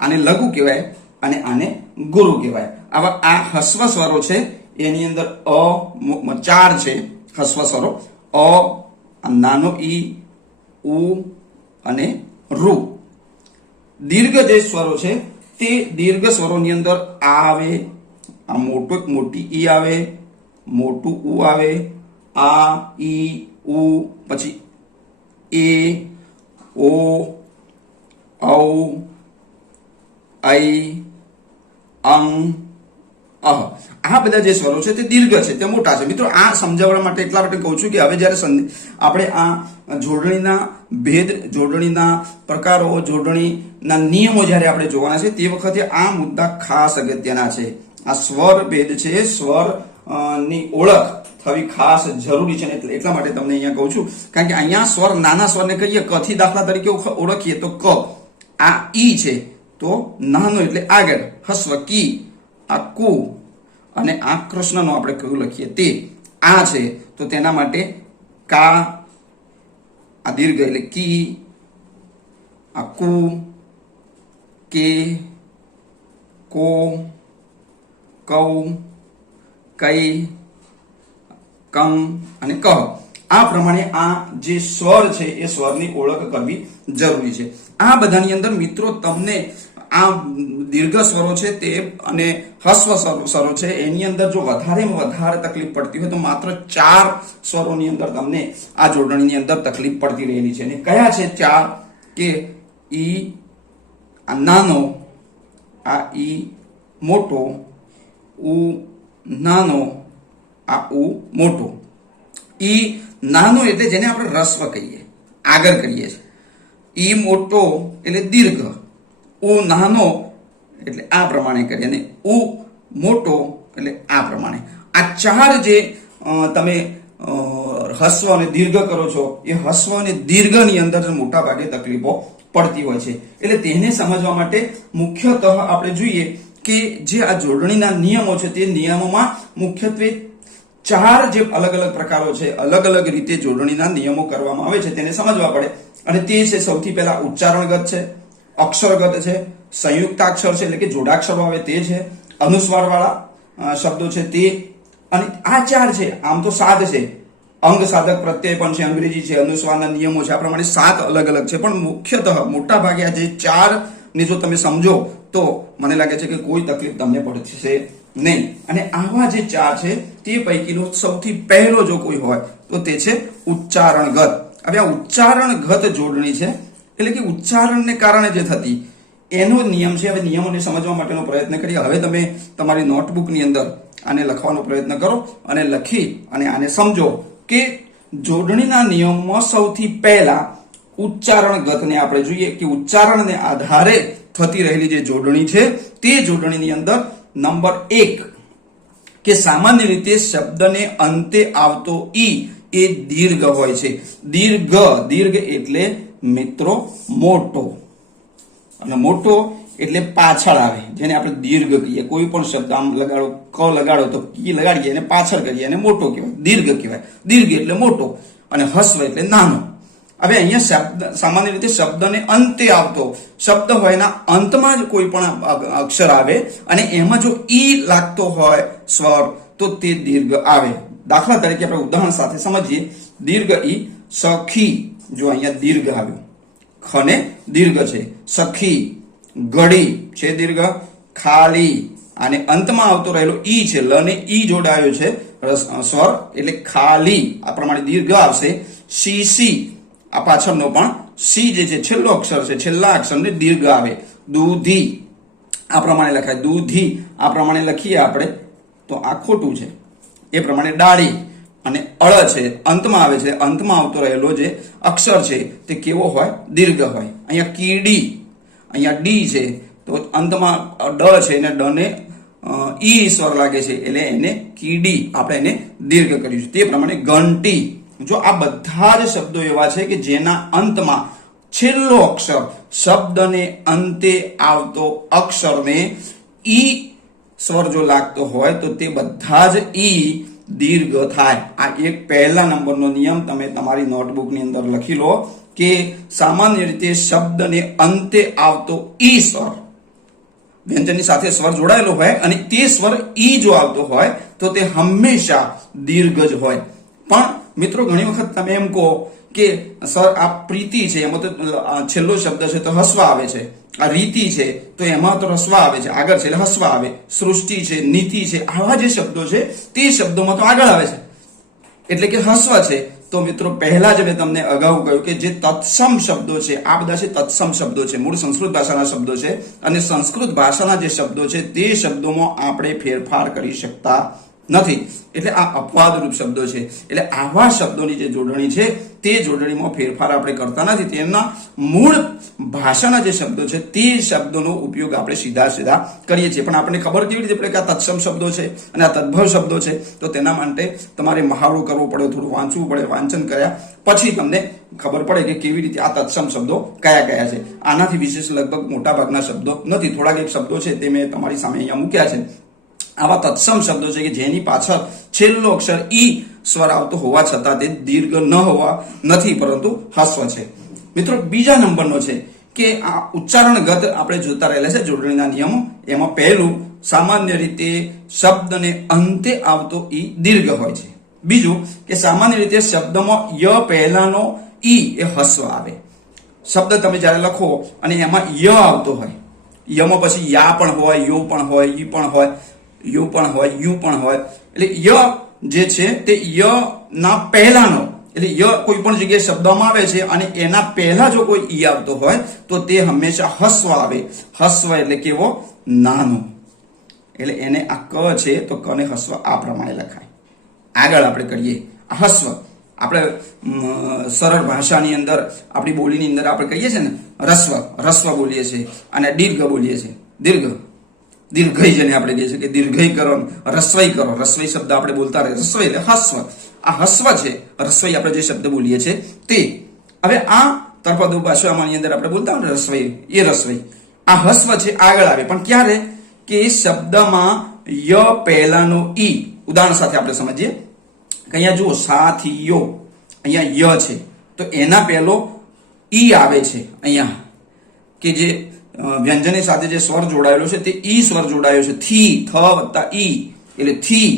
આને લઘુ કહેવાય અને આને ગુરુ કહેવાય. આવા આ હસ્વ સ્વરો છે એની અંદર 4 છે હસ્વ સ્વરો. નાનો ઈ, ઉ અને રૂ. દીર્ઘ જે સ્વરો છે તે દીર્ઘ સ્વરોની અંદર આ આવે, આ મોટી ઈ આવે, મોટું ઉ આવે, આ ઈ ઉ, પછી એ, ઓ, ઔ, ઐ, અંગ, અહ. આ બધા જે સ્વરો છે તે દીર્ઘ છે, તે મોટા છે. મિત્રો આ સમજાવવા માટે એટલા માટે કહું છું કે હવે જ્યારે આપણે આ જોડણીના ભેદ, જોડણીના પ્રકારો, જોડણીના નિયમો જ્યારે આપણે જોવાના છે તે વખતે આ મુદ્દા ખાસ અગત્યના છે. આ સ્વર ભેદ છે, સ્વર ની ઓળખ થવી ખાસ જરૂરી છે. એટલા માટે તમને અહીંયા કહું છું, કારણ કે અહીંયા સ્વર, નાના સ્વરને કહીએ ક થી દાખલા તરીકે ઓળખીએ તો ક. આ ઈ છે તો નાનો એટલે આગળ, હસ્વ કી, આ કુ, અને આ કૃષ્ણનો આપણે કયું લખીએ તે આ છે તો તેના માટે કા, આ દીર્ઘ એટલે કી, આ કુ, કે, કો, કૌ, કઈ, કં અને કહ. આ પ્રમાણે આ જે સ્વર છે એ સ્વરની ઓળખ કરવી જરૂરી છે. આ બધાની અંદર મિત્રો તમને આ દીર્ઘ સ્વરો છે તે અને હસ્વ સ્વરો છે એની અંદર જો વધારે તકલીફ પડતી હોય તો માત્ર 4 સ્વરોની અંદર તમને આ જોડણીની અંદર તકલીફ પડતી રહેલી છે. અને કયા છે 4? કે ઈ, આ નાનો, આ ઈ મોટો, ઉ નાનો, આ ઉ મોટો. ઈ નાનો એટલે જેને આપણે રસ્વ કહીએ, આગળ કરીએ છીએ. ઈ મોટો એટલે દીર્ઘ, ઉ નાનો એટલે આ પ્રમાણે કરીએ, અને ઉ મોટો એટલે આ પ્રમાણે. આ 4 જે તમે હસ્વ અને દીર્ઘ કરો છો એ હસ્વ અને દીર્ઘની અંદર મોટા ભાગે તકલીફો પડતી હોય છે. એટલે તેને સમજવા માટે મુખ્યતઃ આપણે જોઈએ કે જે આ જોડણીના નિયમો છે તે નિયમોમાં મુખ્યત્વે 4 જે અલગ અલગ પ્રકારો છે, અલગ અલગ રીતે જોડણીના નિયમો કરવામાં આવે છે તેને સમજવા પડે. અને તે છે સૌથી પહેલા ઉચ્ચારણગત છે, અક્ષરગત છે, સંયુક્તાક્ષર છે એટલે કે જોડાક્ષરો આવે તે છે, અનુસ્વાર વાળા શબ્દો છે તે. અને આ 4 છે, આમ તો 7 છે. અંગ સાધક પ્રત્યય પણ છે, અંગ્રેજી છે, અનુસ્વારના નિયમો છે. આ પ્રમાણે 7 અલગ અલગ છે. પણ મુખ્યતઃ મોટા ભાગે આ જે 4 ને જો તમે સમજો તો મને લાગે છે કે કોઈ તકલીફ તમને પડશે નહીં. અને આવા જે 4 છે તે પૈકીનો સૌથી પહેલો જો કોઈ હોય તો તે છે ઉચ્ચારણગત. હવે આ ઉચ્ચારણગત જોડણી છે એટલે કે ઉચ્ચારણને કારણે જે થતી એનો નિયમ છે. હવે નિયમોને સમજવા માટેનો પ્રયત્ન કરીએ. હવે તમે તમારી નોટબુકની અંદર આને લખવાનો પ્રયત્ન કરો અને લખી અને આને સમજો કે જોડણીના નિયમમાં સૌથી પહેલા ઉચ્ચારણગતને આપણે જોઈએ કે ઉચ્ચારણને આધારે થતી રહેલી જે જોડણી છે તે જોડણીની અંદર નંબર 1 કે સામાન્ય રીતે શબ્દને અંતે આવતો ઈ એ દીર્ઘ હોય છે. દીર્ઘ એટલે મિત્રો મોટો, અને મોટો એટલે પાછળ આવે, જેને આપણે દીર્ઘ કહીએ. કોઈ પણ શબ્દ આમ લગાડો, ક લગાડો તો કી લગાડીએ અને પાછળ કરીએ અને મોટો કહેવાય, દીર્ઘ કહેવાય. દીર્ઘ એટલે મોટો અને હસ્વ એટલે નાનો. હવે અહીંયા શબ્દ સામાન્ય રીતે શબ્દને અંતે આવતો શબ્દ હોય એના અંતમાં જ કોઈ પણ અક્ષર આવે અને એમાં જો ઈ લાગતો હોય સ્વર તો તે દીર્ઘ આવે. દાખલા તરીકે આપણે ઉદાહરણ સાથે સમજીએ. દીર્ઘ ઈ, સખી. જો અહીંયા દીર્ઘ આવ્યો, ખને દીર્ઘ છે. સખી, ગળી છે દીર્ઘ, ખાલી, અને અંતમાં આવતો રહેલો ઈ છે, લ ને ઈ જોડાયો છે સ્વર એટલે ખાલી. આ પ્રમાણે દીર્ઘ આવશે. શીશી, આ પાછળનો પણ સી જે છે છેલ્લો અક્ષર છે, છેલ્લા અક્ષરને દીર્ઘ આવે. દૂધી આ પ્રમાણે લખાય, દૂધી આ પ્રમાણે લખીએ આપણે તો આ ખોટું છે. એ પ્રમાણે ડાળી, અને અળ છે અંતમાં આવે છે, અંતમાં આવતો રહેલો જે અક્ષર છે તે કેવો હોય? દીર્ઘ હોય. અહીંયા કીડી, અહીંયા ડી છે તો અંતમાં ડ છે અને ડ ને ઈ સ્વર લાગે છે એટલે એને કીડી આપણે એને દીર્ઘ કર્યું છે. તે પ્રમાણે ઘંટી. જો આ બધા જ શબ્દો એવા છે કે જેના અંતમાં છેલ્લો અક્ષર, શબ્દને અંતે આવતો અક્ષરને ઈ સ્વર જો લાગતો હોય તો તે બધા જ ઈ દીર્ઘ થાય. આ એક પહેલા નંબરનો નિયમ તમે તમારી નોટબુકની અંદર લખી લો કે સામાન્ય રીતે શબ્દને અંતે આવતો ઈ સ્વર, વ્યંજનની સાથે સ્વર જોડાયેલો હોય અને તે સ્વર ઈ જો આવતો હોય તો તે હંમેશા દીર્ઘ જ હોય. પણ મિત્રો ઘણી વખત તમે એમ કહો કે સર આ પ્રીતિ છે એમાં તો છેલ્લો શબ્દ છે તો હસવા આવે છે, આ રીતિ છે તો એમાં તો હસવા આવે છે, આગળ છે એટલે હસવા આવે, સૃષ્ટિ છે, નીતિ છે, આવા જે શબ્દો છે તે શબ્દોમાં તો આગળ આવે છે એટલે કે હસવા છે. તો મિત્રો પહેલા જ મેં તમને અગાઉ કહ્યું કે જે તત્સમ શબ્દો છે આ બધા છે તત્સમ શબ્દો છે, મૂળ સંસ્કૃત ભાષાના શબ્દો છે અને સંસ્કૃત ભાષાના જે શબ્દો છે તે શબ્દોમાં આપણે ફેરફાર કરી શકતા નથી. એટલે આ અપવાદરૂપ શબ્દો છે. એટલે આવા શબ્દોની જે જોડણી છે તે જોડણીમાં ફેરફાર આપણે કરતા નથી. તેમના મૂળ ભાષાના જે શબ્દો છે તે શબ્દોનો ઉપયોગ આપણે સીધા કરીએ છીએ. પણ આપણને ખબર કેવી રીતે પડે કે આ તત્સમ શબ્દો છે અને આ તદ્ભવ શબ્દો છે? તો તેના માટે તમારે મહાવરો કરવો પડે, થોડું વાંચવું પડે. વાંચન કર્યા પછી તમને ખબર પડે કે કેવી રીતે આ તત્સમ શબ્દો કયા કયા છે. આનાથી વિશેષ લગભગ મોટા ભાગના શબ્દો નથી. થોડાક એક શબ્દો છે તે મેં તમારી સામે અહીંયા મૂક્યા છે. આવા તત્સમ શબ્દો છે કે જેની પાછળ છેલ્લો અક્ષર ઈ સ્વર આવતો હોવા છતાં તે દીર્ઘ ન હોવા નથી પરંતુ હસ્વ છે. મિત્રો બીજા નંબરનો છે કે આ ઉચ્ચારણગત આપણે જોતા રહેલા છે જોડણીના નિયમો. એમાં પહેલું સામાન્ય રીતે શબ્દને અંતે આવતો ઈ દીર્ઘ હોય છે. બીજું કે સામાન્ય રીતે શબ્દમાં ય પહેલાનો ઈ એ હસ્વ આવે. શબ્દ તમે જ્યારે લખો અને એમાં ય આવતો હોય, યમાં પછી યા પણ હોય, યો પણ હોય, ઈ પણ હોય, યુ પણ હોય, યુ પણ હોય. એટલે ય જે છે તે ય ના પહેલાનો, એટલે ય કોઈ પણ જગ્યાએ શબ્દમાં આવે છે અને એના પહેલા જો કોઈ ઈ આવતો હોય તો તે હંમેશા હસ્વ આવે. હસ્વ એટલે કેવો? નાનો. એટલે એને આ ક છે તો ક ને હસ્વ આ પ્રમાણે લખાય. આગળ આપણે કરીએ હસ્વ. આપણે સરળ ભાષાની અંદર આપણી બોલીની અંદર આપણે કહીએ છીએ ને રસ્વ, રસ્વ બોલીએ છીએ અને દીર્ઘ બોલીએ છીએ. દીર્ઘઈ જેને આપણે કહીએ છીએ કે દીર્ઘઈ કરો, રસ્વઈ કરો. રસ્વઈ શબ્દ આપણે બોલતા રહે. રસ્વઈ એટલે હસ્વ. આ હસ્વ છે રસ્વઈ આપણે જે શબ્દ બોલીએ છીએ તે. હવે આ તળપદો ભાષાની અંદર આપણે બોલતા હોય રસ્વઈ, એ રસ્વઈ. આ હસ્વ છે આગળ આવે પણ ક્યારે? કે શબ્દમાં ય પહેલાનો ઈ. ઉદાહરણ સાથે આપણે સમજીએ કે અહીંયા જુઓ સાથીયો, અહીંયા ય છે તો એના પહેલો ઈ આવે છે. અહીંયા કે જે વ્યંજનની સાથે જે સ્વર જોડાયેલો છે તે ઈ સ્વર જોડાયો છે. થી, થ વત્તા ઈ એટલે થી,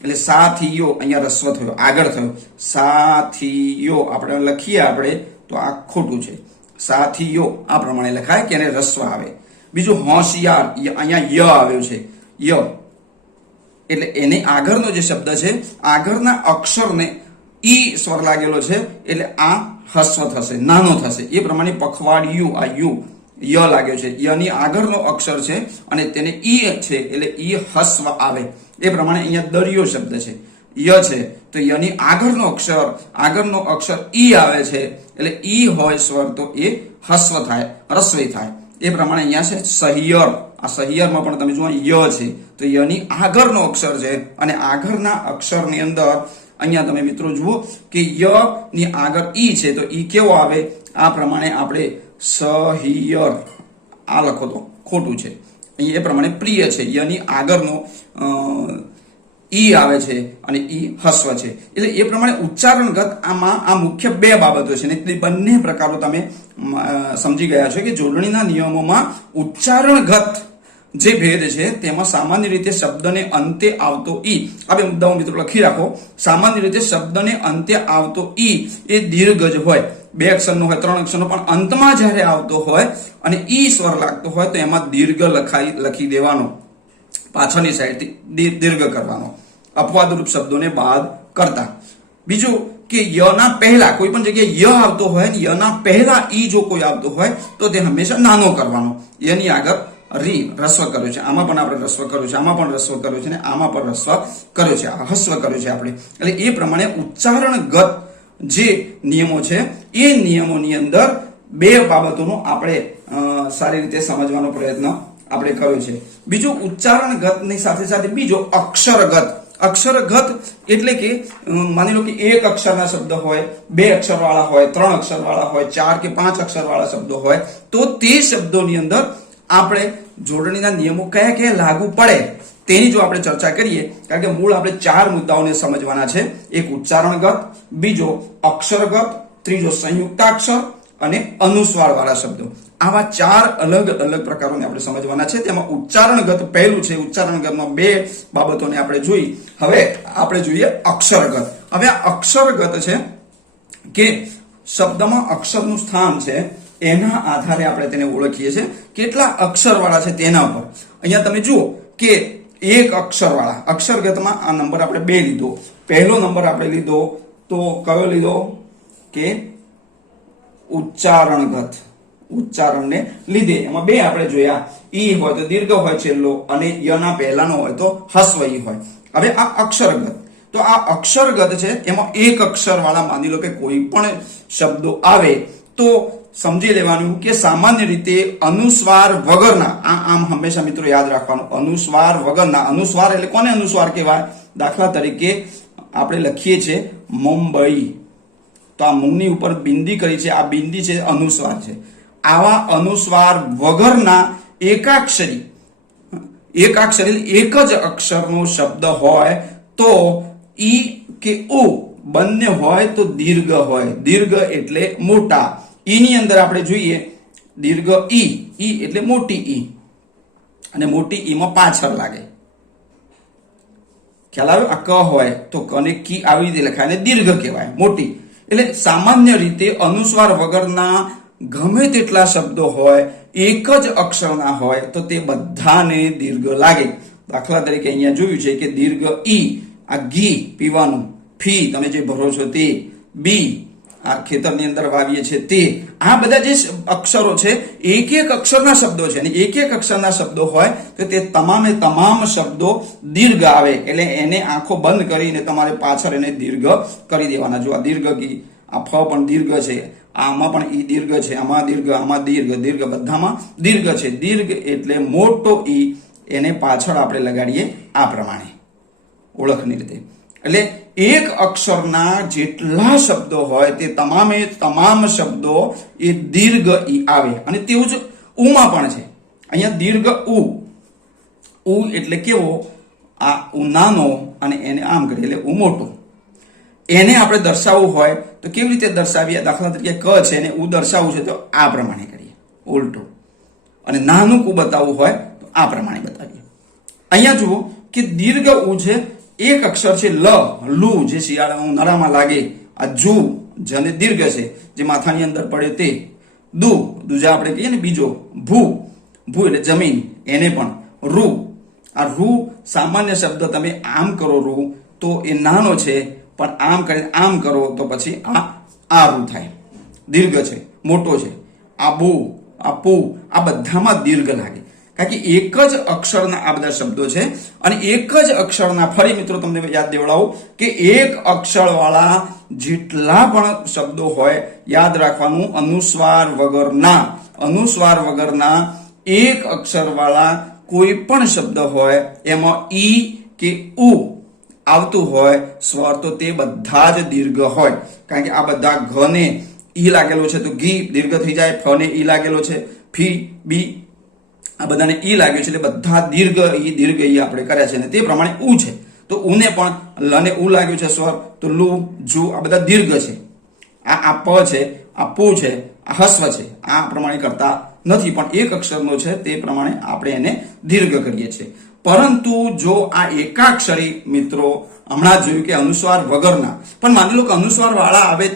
એટલે સાથીયો. અહીંયા રસ્વ થયો, આગળ થયો. સાથીયો આપણે લખીએ આપણે તો આ ખોટું છે. સાથીયો આ પ્રમાણે લખાય કે એને રસ્વ આવે. બીજું હોશિયાર, અહીંયા ય આવ્યો છે. ય એટલે એની આગળનો જે શબ્દ છે આગળના અક્ષરને ઈ સ્વર લાગેલો છે એટલે આ હસ્વ થશે, નાનો થશે. એ પ્રમાણે પખવાડિયું, આ યુ ય લાગ્યો છે, યની આગળનો અક્ષર છે અને તેને ઈ છે એટલે ઈ હસ્વ આવે. એ પ્રમાણે અહીંયા દરિયો શબ્દ છે, ય છે તો યની આગળનો અક્ષર ઈ આવે છે એટલે ઈ હોય સ્વર તો એ હસ્વ થાય, રસ્વઈ થાય. એ પ્રમાણે અહીંયા છે સહિયર. આ સહિયરમાં પણ તમે જુઓ ય છે તો યની આગળનો અક્ષર છે અને આગળના અક્ષરની અંદર અહીંયા તમે મિત્રો જુઓ કે ય ની આગળ ઈ છે તો ઈ કેવો આવે? આ પ્રમાણે આપણે સહિયર આ લખો તો ખોટું છે. અહીં એ પ્રમાણે પ્રિય છે, યની આગળનો ઈ આવે છે અને ઈ હસ્વ છે. એટલે એ પ્રમાણે ઉચ્ચારણગત આમાં આ મુખ્ય બે બાબતો છે ને તે બંને પ્રકારો તમે સમજી ગયા છો કે જોડણીના નિયમોમાં ઉચ્ચારણગત જે ભેદ છે તેમાં સામાન્ય રીતે શબ્દને અંતે આવતો ઈ. આ બે મુદ્દાઓ મિત્રો લખી રાખો. સામાન્ય રીતે શબ્દને અંતે આવતો ઈ એ દીર્ઘ જ હોય. 2 અક્ષરનો હોય, 3 અક્ષરનો, પણ અંતમાં જ્યારે આવતો હોય અને ઈ સ્વર લાગતો હોય તો એમાં દીર્ઘ લખી દેવાનો, પાછળની સાઈડથી દીર્ઘ કરવાનો, અપવાદરૂપ શબ્દોને બાદ કરતા. બીજું કે યના પહેલા કોઈ પણ જગ્યાએ ય આવતો હોય ને યના પહેલા ઈ જો કોઈ આવતો હોય તો તે હંમેશા નાનો કરવાનો, યની આગળ રી રસ્વ કર્યો છે, આમાં પણ આપણે રસ્વ કર્યો છે, આમાં પણ રસ્વ કર્યો છે અને આમાં પણ રસ્વ કર્યો છે, હસ્વ કર્યો છે આપણે. એટલે એ પ્રમાણે ઉચ્ચારણગત જે નિયમો છે એ નિયમોની અંદર બે બાબતોનો આપણે સારી રીતે સમજવાનો પ્રયત્ન આપણે કર્યો છે. બીજું ઉચ્ચારણગતની સાથે સાથે બીજો અક્ષરગત. અક્ષરગત એટલે કે માની લો કે એક અક્ષરના શબ્દ હોય, બે અક્ષરવાળા હોય, ત્રણ અક્ષરવાળા હોય, 4 કે 5 અક્ષરવાળા શબ્દો હોય, તો તે શબ્દોની અંદર આપણે જોડણીના નિયમો કયા કયા લાગુ પડે તેની જો આપણે ચર્ચા કરીએ, કારણ કે મૂળ આપણે 4 મુદ્દાઓને સમજવાના છે. એક ઉચ્ચારણગત, બીજો અક્ષરગત, ત્રીજો સંયુક્તાક્ષર અને અનુસ્વાર વાળા શબ્દો. આવા 4 અલગ અલગ પ્રકારોને આપણે સમજવાના છે. તેમાં ઉચ્ચારણગત પહેલું છે. ઉચ્ચારણગતમાં 2 બાબતોને આપણે જોઈ. હવે આપણે જોઈએ અક્ષરગત. હવે આ અક્ષરગત છે કે શબ્દમાં અક્ષરનું સ્થાન છે એના આધારે આપણે તેને ઓળખીએ છીએ. કેટલા અક્ષરવાળા છે તેના પર. અહીંયા તમે જુઓ કે એક અક્ષરવાળા અક્ષરગતમાં આ નંબર આપણે 2 લીધો. પહેલો નંબર આપણે લીધો તો કયો લીધો કે ઉચ્ચારણગત. ઉચ્ચારણને લીધે એમાં 2 આપણે જોયા. ઈ હોય તો દીર્ઘ હોય છેલ્લો અને યના પહેલાનો હોય તો હસ્વ ઈ હોય. હવે આ અક્ષરગત. તો આ અક્ષરગત છે એમાં એક અક્ષરવાળા માની લો કે કોઈ પણ શબ્દો આવે તો સમજી લેવાનું કે સામાન્ય રીતે અનુસ્વાર વગરના, આમ હંમેશા મિત્રો યાદ રાખવાનું, અનુસ્વાર વગરના. અનુસ્વાર એટલે કોને અનુસ્વાર કહેવાય? દાખલા તરીકે આપણે લખીએ છીએ મુંબઈ, તો આ મુંની ઉપર બિંદી કરી છે, આ બિંદી છે અનુસ્વાર છે. આવા અનુસ્વાર વગરના એકાક્ષરી એક જ અક્ષરનો શબ્દ હોય તો ઈ કે ઉ બંને હોય તો દીર્ઘ હોય. દીર્ઘ એટલે મોટા. ઈની અંદર આપણે જોઈએ દીર્ઘ ઈ એટલે મોટી ઈ, અને મોટી ઈમાં પાછળ લાગે. ખ્યાલ આવે? આ ક હોય તો કને કી આવી રીતે લખાય અને દીર્ઘ કહેવાય, મોટી. એટલે સામાન્ય રીતે અનુસ્વાર વગરના ગમે તેટલા શબ્દો હોય, એક જ અક્ષરના હોય તો તે બધાને દીર્ઘ લાગે. દાખલા તરીકે અહીંયા જોયું છે કે દીર્ઘ ઈ, આ ઘી પીવાનું, ફી તમે જે ભરો છો તે, બી આ ખેતરની અંદર વાવીએ છે તે, આ બધા જે અક્ષરો છે એક એક અક્ષરના શબ્દો છે. અને એક એક અક્ષરના શબ્દો હોય તો તે તમામે તમામ શબ્દો દીર્ઘ આવે. એટલે એને આંખો બંધ કરીને તમારે પાછળ એને દીર્ઘ કરી દેવાના. જો આ દીર્ઘ ગી, આ ફ પણ દીર્ઘ છે, આમાં પણ ઈ દીર્ઘ છે, આમાં દીર્ઘ બધામાં દીર્ઘ છે. દીર્ઘ એટલે મોટો ઈ, એને પાછળ આપણે લગાડીએ આ પ્રમાણે ઓળખની રીતે. એટલે એક અક્ષરના જેટલા શબ્દો હોય તે તમામે તમામ શબ્દો એ દીર્ઘ ઈ આવે. અને તેવું જ ઉમાં પણ છે. અહીંયા દીર્ઘ ઉ એટલે કેવો? આ ઉ નાનો અને એને આમ કરીએ એટલે ઉ મોટો. એને આપણે દર્શાવવું હોય તો કેવી રીતે દર્શાવીએ? દાખલા તરીકે ક છે એને ઉ દર્શાવવું છે તો આ પ્રમાણે કરીએ, ઉલટું. અને નાનું કુ બતાવવું હોય તો આ પ્રમાણે બતાવીએ. અહીંયા જુઓ કે દીર્ઘ ઉ છે, એક અક્ષર છે લુ, જે શિયાળા ઉનાળામાં લાગે. આ જુ, જને દીર્ઘ છે, જે માથાની અંદર પડે તે. દુજા આપણે કહીએ ને બીજો. ભૂ એટલે જમીન, એને પણ. રૂ, આ રૂ સામાન્ય શબ્દ તમે આમ કરો રૂ તો એ નાનો છે, પણ આમ કરીને આમ કરો તો પછી આ રૂ થાય, દીર્ઘ છે, મોટો છે. આ બુ, આ પુ, આ બધામાં દીર્ઘ લાગે. કારણ કે એક જ અક્ષરના આ બધા શબ્દો છે. અને એક જ અક્ષરના, ફરી મિત્રો તમને યાદ દેવડાવું કે એક અક્ષરવાળા જેટલા પણ શબ્દો હોય, યાદ રાખવાનું અનુસ્વાર વગરના એક અક્ષરવાળા કોઈ પણ શબ્દ હોય એમાં ઈ કે ઉ આવતું હોય સ્વર તો તે બધા જ દીર્ઘ હોય. કારણ કે આ બધા ઘને ઈ લાગેલો છે તો ઘી દીર્ઘ થઈ જાય, ફને ઈ લાગેલો છે, ફી બી આ બધાને ઈ લાગ્યું છે એટલે બધા દીર્ઘ ઈ આપણે કર્યા છે. અને તે પ્રમાણે ઉ છે તો ઉને પણ લને ઉ લાગ્યું છે સ્વર તો લુ, જુ આ બધા દીર્ઘ છે. આ પ છે, આ પુ છે, આ હસ્વ છે. આ પ્રમાણે કરતા નથી, પણ એક અક્ષરનો છે તે પ્રમાણે આપણે એને દીર્ઘ કરીએ છીએ. પરંતુ જો આ એકાક્ષરી મિત્રો હમણાં જોયું કે અનુસ્વાર વગરના, પણ માની લો કે અનુસ્વાર વાળા આવે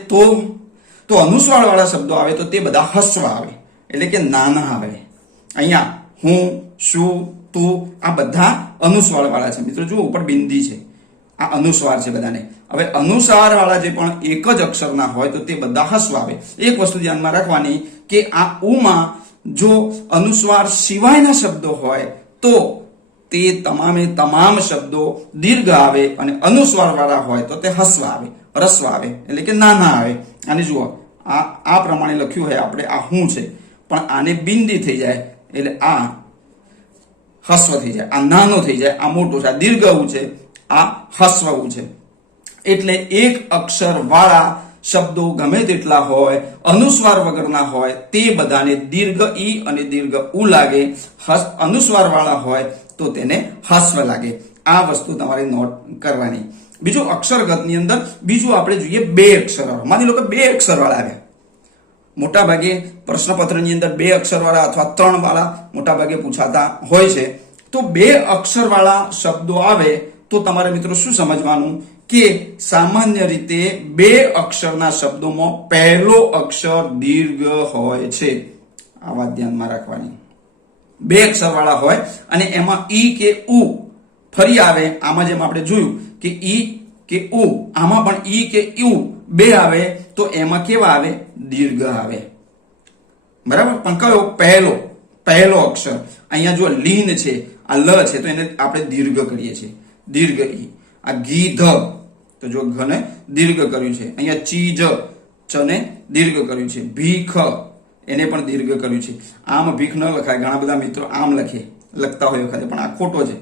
તો અનુસ્વાર વાળા શબ્દો આવે તો તે બધા હસ્વ આવે, એટલે કે નાના આવે. અહીંયા હું, શું, તું આ બધા અનુસ્વાર વાળા છે મિત્રો. જુઓ ઉપર બિંદી છે, આ અનુસ્વાર છે બધાને. હવે અનુસ્વાર વાળા જે પણ એક જ અક્ષરના હોય તો તે બધા હસ્વ આવે. એક વસ્તુ ધ્યાનમાં રાખવાની કે આ ઉમાં જો અનુસ્વાર સિવાયના શબ્દો હોય તો તે તમામે તમામ શબ્દો દીર્ઘ આવે અને અનુસ્વાર વાળા હોય તો તે હસ્વ આવે, રસ્વ આવે, એટલે કે નાના આવે. અને જુઓ આ પ્રમાણે લખ્યું હોય આપણે, આ હું છે પણ આને બિંદી થઈ જાય એટલે આ હસ્વ થઈ જાય, આ નાનો થઈ જાય, આ મોટો છે, આ દીર્ઘ ઉ છે, આ હસ્વ ઉ છે. એટલે એક અક્ષર વાળા શબ્દો ગમે તેટલા હોય, અનુસ્વાર વગરના હોય, તે બધાને દીર્ઘ ઈ અને દીર્ઘ ઉ લાગે. અનુસ્વાર વાળા હોય તો તેને હસ્વ લાગે. આ વસ્તુ તમારે નોટ કરવાની. બીજું અક્ષરગતની અંદર બીજું આપણે જોઈએ બે અક્ષર વાળા. માની લો કે બે અક્ષર વાળા આવ્યા. મોટા ભાગે પ્રશ્નપત્રની અંદર બે અક્ષર વાળા અથવા ત્રણ વાળા મોટા ભાગે પૂછાતા હોય છે. તો બે અક્ષર વાળા શબ્દો આવે તો તમારે મિત્રો શું સમજવાનું કે સામાન્ય રીતે બે અક્ષરના શબ્દોમાં પહેલો અક્ષર દીર્ઘ હોય છે. આ વાત ધ્યાનમાં રાખવાની. બે અક્ષર વાળા હોય અને એમાં ઈ કે ઉ ફરી આવે. આમાં જેમ આપણે જોયું કે ઈ કે ઉ, આમાં પણ ઈ કે ઉ બે આવે તો એમાં કેવા આવે? દીર્ઘ આવે. બરાબર. પણ કયો? પહેલો અક્ષર. અહીંયા જો લીન છે, આ લ છે તો એને આપણે દીર્ઘ કરીએ છીએ, દીર્ઘ ઈ. આ ગીધ તો જો ઘને દીર્ઘ કર્યું છે. અહીંયા ચીજ, ચને દીર્ઘ કર્યું છે. ભીખ એને પણ દીર્ઘ કર્યું છે. આમ ભીખ ન લખાય. ઘણા બધા મિત્રો આમ લખતા હોય વખતે, પણ આ ખોટો છે.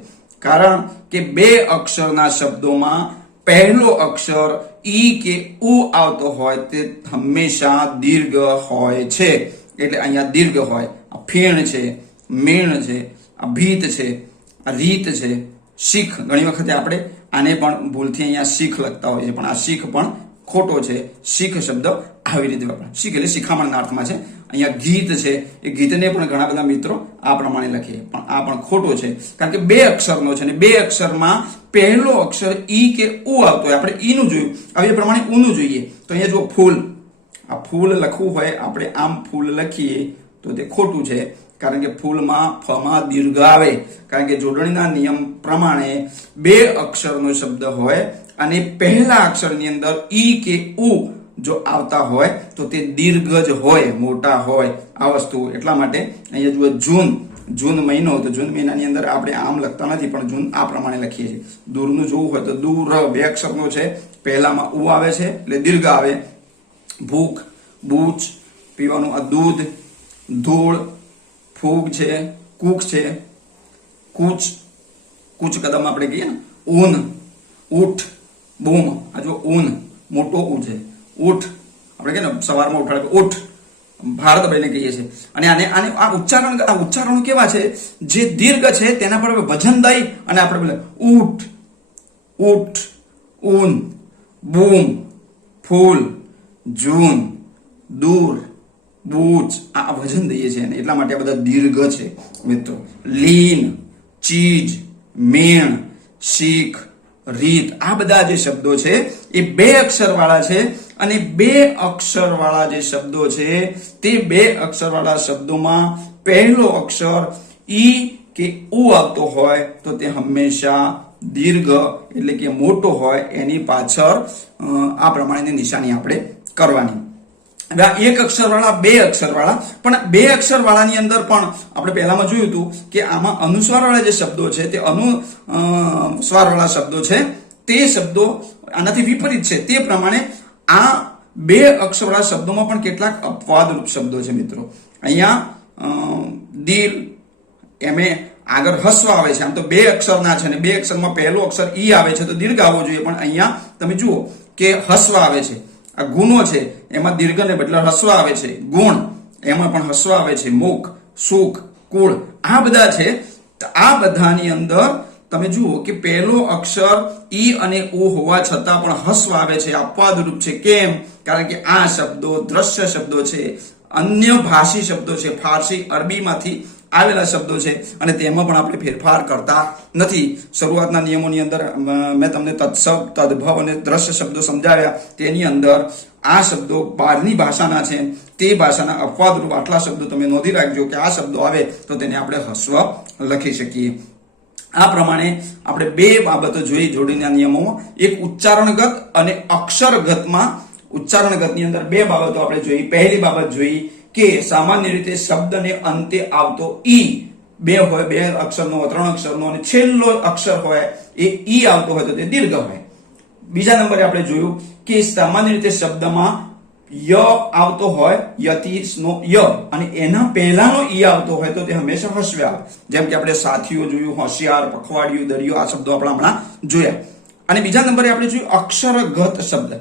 કારણ કે બે અક્ષરના શબ્દોમાં પહેલો અક્ષર ઈ કે ઉ આવતો હોય તે હંમેશા દીર્ઘ હોય છે. એટલે અહીંયા દીર્ઘ હોય. આ ફીણ છે, મીણ છે, આ ભીત છે, આ રીત છે, શીખ. ઘણી વખતે આપણે આને પણ ભૂલથી અહીંયા શીખ લખતા હોય છે, પણ આ શીખ પણ ખોટો છે. શીખ શબ્દ આવી રીતે વપરાય. શીખ એટલે શિખામણના અર્થમાં છે. અહીંયા ગીત છે, એ ગીતને પણ ઘણા બધા મિત્રો આ પ્રમાણે લખીએ, પણ આ પણ ખોટો છે. કારણ કે બે અક્ષરનો છે અને બે અક્ષરમાં પહેલો અક્ષર ઈ કે ઉ આવતો હોય. આપણે ઈ નું જોયું, હવે એ પ્રમાણે ઉ નું જોઈએ. તો અહીંયા જો ફૂલ, આ ફૂલ લખવું હોય આપણે આમ ફૂલ લખીએ તો તે ખોટું છે. કારણ કે ફૂલમાં ફમાં દીર્ઘ આવે. કારણ કે જોડણીના નિયમ પ્રમાણે બે અક્ષરનો શબ્દ હોય અને પહેલા અક્ષરની અંદર ઈ કે ઉ જો આવતા હોય તો તે દીર્ઘ જ હોય, મોટા હોય. આ વસ્તુ એટલા માટે અહીંયા જુઓ જૂન મહિનો, તો જૂન મહિનાની અંદર આપણે આમ લખતા નથી, પણ જૂન આ પ્રમાણે લખીએ છીએ. દૂરનું જોવું હોય તો દૂર, બે અક્ષરનો છે, પહેલામાં ઉ આવે છે એટલે દીર્ઘ આવે. ભૂખ, બૂચ, પીવાનું આ દૂધ, ધૂળ, ફૂગ છે, કૂક છે, કૂચ કદમ આપણે કહીએ ને, ઊન, ઊઠ, બૂમ. આ જો ઊન મોટો ઉ છે, ઊઠ આપણે કહીએ ને સવારમાં ઉઠાડે ઊઠ, ભારત ભાઈને કહીએ છીએ. અને આને આ ઉચ્ચારણ કેવા છે? જે દીર્ઘ છે તેના પર વજન દઈ અને આપણે બોલે ઊઠ, ઊઠ, ઊન, બૂમ, ફૂલ, જૂન, દૂર, બૂચ. આ વજન દઈએ છીએ અને એટલા માટે આ બધા દીર્ઘ છે મિત્રો. લીન, ચીજ, મેણ, શીખ, રીત, આ બધા જે શબ્દો છે એ બે અક્ષર વાળા છે. અને બે અક્ષર વાળા જે શબ્દો છે તે બે અક્ષર વાળા શબ્દોમાં પહેલો અક્ષર ઈ કે ઉ આવતો હોય તો તે હંમેશા દીર્ઘ એટલે કે મોટો હોય. એની પાછળ આ પ્રમાણેની નિશાની આપણે કરવાની. એક અક્ષર વાળા, બે અક્ષર વાળા. પણ બે અક્ષર વાળાની અંદર પણ આપણે પહેલામાં જોયું હતું કે આમાં અનુસ્વાર વાળા જે શબ્દો છે તે અનુસ્વાર વાળા શબ્દો છે, તે શબ્દો આનાથી વિપરીત છે. તે પ્રમાણે આ બે અક્ષર વાળા શબ્દોમાં પણ કેટલાક અપવાદરૂપ શબ્દો છે મિત્રો. અહીંયા દિલ, એમે આગળ હસ્વ આવે છે. આમ તો બે અક્ષરના છે અને બે અક્ષરમાં પહેલો અક્ષર ઈ આવે છે તો દીર્ઘ આવવો જોઈએ, પણ અહીંયા તમે જુઓ કે હસ્વ આવે છે. આ ગુનો છે એમાં દીર્ઘને બદલે હસ્વ આવે છે. ગુણ એમાં પણ હસ્વ આવે છે. મુખ, સુખ, કુળ, આ બધા છે. આ બધાની અંદર તમે જુઓ કે પહેલો અક્ષર ઈ અને ઉ હોવા છતાં પણ હસ્વ આવે છે. અપવાદરૂપ છે. કેમ? કારણ કે આ શબ્દો દ્રશ્ય શબ્દો છે, અન્ય ભાષી શબ્દો છે, ફારસી, અરબીમાંથી આવેલા શબ્દો છે અને તેમાં પણ આપણે ફેરફાર કરતા નથી. શરૂઆતના નિયમોની અંદર મેં તમને તત્સબ, તદભવ અને દ્રશ્ય શબ્દો સમજાવ્યા. તેની અંદર આ શબ્દો બહારની ભાષાના છે, તે ભાષાના અપવાદરૂપ આટલા શબ્દો તમે નોંધી રાખજો કે આ શબ્દો આવે તો તેને આપણે હસ્વ લખી શકીએ. આ પ્રમાણે આપણે બે બાબતો જોઈ જોડીના નિયમોમાં. એક ઉચ્ચારણગત અને અક્ષરગતમાં. ઉચ્ચારણગતની અંદર બે બાબતો આપણે જોઈ. પહેલી બાબત જોઈ કે સામાન્ય રીતે શબ્દને અંતે આવતો ઈ, બે હોય, બે અક્ષરનો, 3 અક્ષરનો, અને છેલ્લો અક્ષર હોય એ ઈ આવતો હોય તો તે દીર્ઘ હોય. બીજા નંબરે આપણે જોયું કે સામાન્ય રીતે શબ્દમાં ય આવતો હોય, યતિનો ય, અને એના પહેલાનો ઈ આવતો હોય તો તે હંમેશા હસ્વ આવે. જેમ કે આપણે સાથીઓ જોયું, હોશિયાર, પખવાડિયું, દરિયો, આ શબ્દો આપણે હમણાં જોયા. અને બીજા નંબરે આપણે જોયું અક્ષરગત શબ્દ.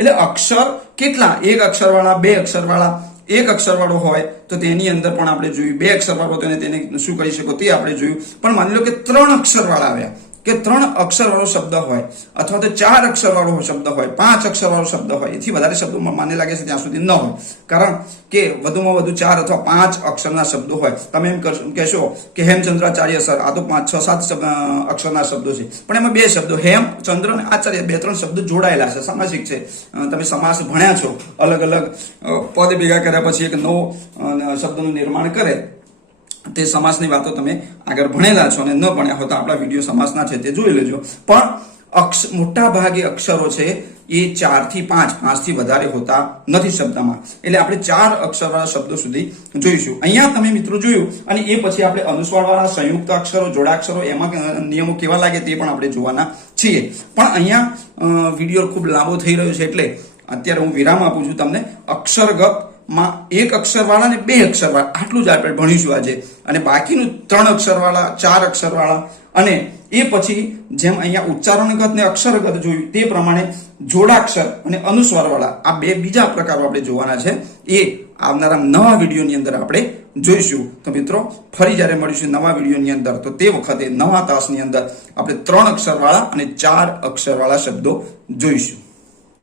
એટલે અક્ષર કેટલા? એક અક્ષરવાળા, બે અક્ષરવાળા. એક અક્ષરવાળો હોય તો તેની અંદર પણ આપણે જોયું, બે અક્ષરવાળો તેને શું કરી શકો તે આપણે જોયું. પણ માની લો કે 3 અક્ષરવાળા આવ્યા, કે 3 અક્ષરવાળો શબ્દ હોય, અથવા તો 4 અક્ષરવાળો શબ્દ હોય, 5 અક્ષરવાળો શબ્દ હોય, એથી વધારે શબ્દો મને લાગે છે ત્યાં સુધી ન હોય. કારણ કે વધુમાં વધુ 4 અથવા 5 અક્ષરના શબ્દો હોય. તમે એમ કહેશો કે હેમચંદ્રાચાર્ય સર, આ તો 5, 6, 7 અક્ષરના શબ્દો છે, પણ એમાં 2 શબ્દો હેમ, ચંદ્ર અને આચાર્ય, 2-3 શબ્દો જોડાયેલા છે, સામાસિક છે. તમે સમાસ ભણ્યા છો, અલગ અલગ પદ ભેગા કર્યા પછી એક નવો શબ્દનું નિર્માણ કરે તે સમાસની વાતો તમે આગળ ભણેલા છો, અને ન ભણ્યા હોય તો આપણા વિડીયો સમાસના છે તે જોઈ લેજો. પણ મોટા ભાગે અક્ષરો છે એ 4 થી 5, 5 થી વધારે હોતા નથી શબ્દમાં. એટલે આપણે 4 અક્ષરવાળા શબ્દો સુધી જોઈશું. અહીંયા તમે મિત્રો જોયું, અને એ પછી આપણે અનુસ્વારવાળા, સંયુક્ત અક્ષરો, જોડાક્ષરો, એમાં નિયમો કેવા લાગે તે પણ આપણે જોવાના છીએ. પણ અહીંયા વિડીયો ખૂબ લાંબો થઈ રહ્યો છે એટલે અત્યારે હું વિરામ આપું છું તમને. અક્ષરગત માં 1 અક્ષરવાળા અને 2 અક્ષરવાળા આટલું જ આપણે ભણીશું આજે. અને બાકીનું 3 અક્ષરવાળા, 4 અક્ષરવાળા, અને એ પછી જેમ અહીંયા ઉચ્ચારણગત ને અક્ષરગત જોયું તે પ્રમાણે જોડાક્ષર અને અનુસ્વારવાળા આ 2 બીજા પ્રકારો આપણે જોવાના છે. એ આવનારા નવા વિડીયોની અંદર આપણે જોઈશું. તો મિત્રો ફરી જ્યારે મળીશું નવા વિડીયોની અંદર, તો તે વખતે નવા તાસની અંદર આપણે 3 અક્ષરવાળા અને 4 અક્ષરવાળા શબ્દો જોઈશું.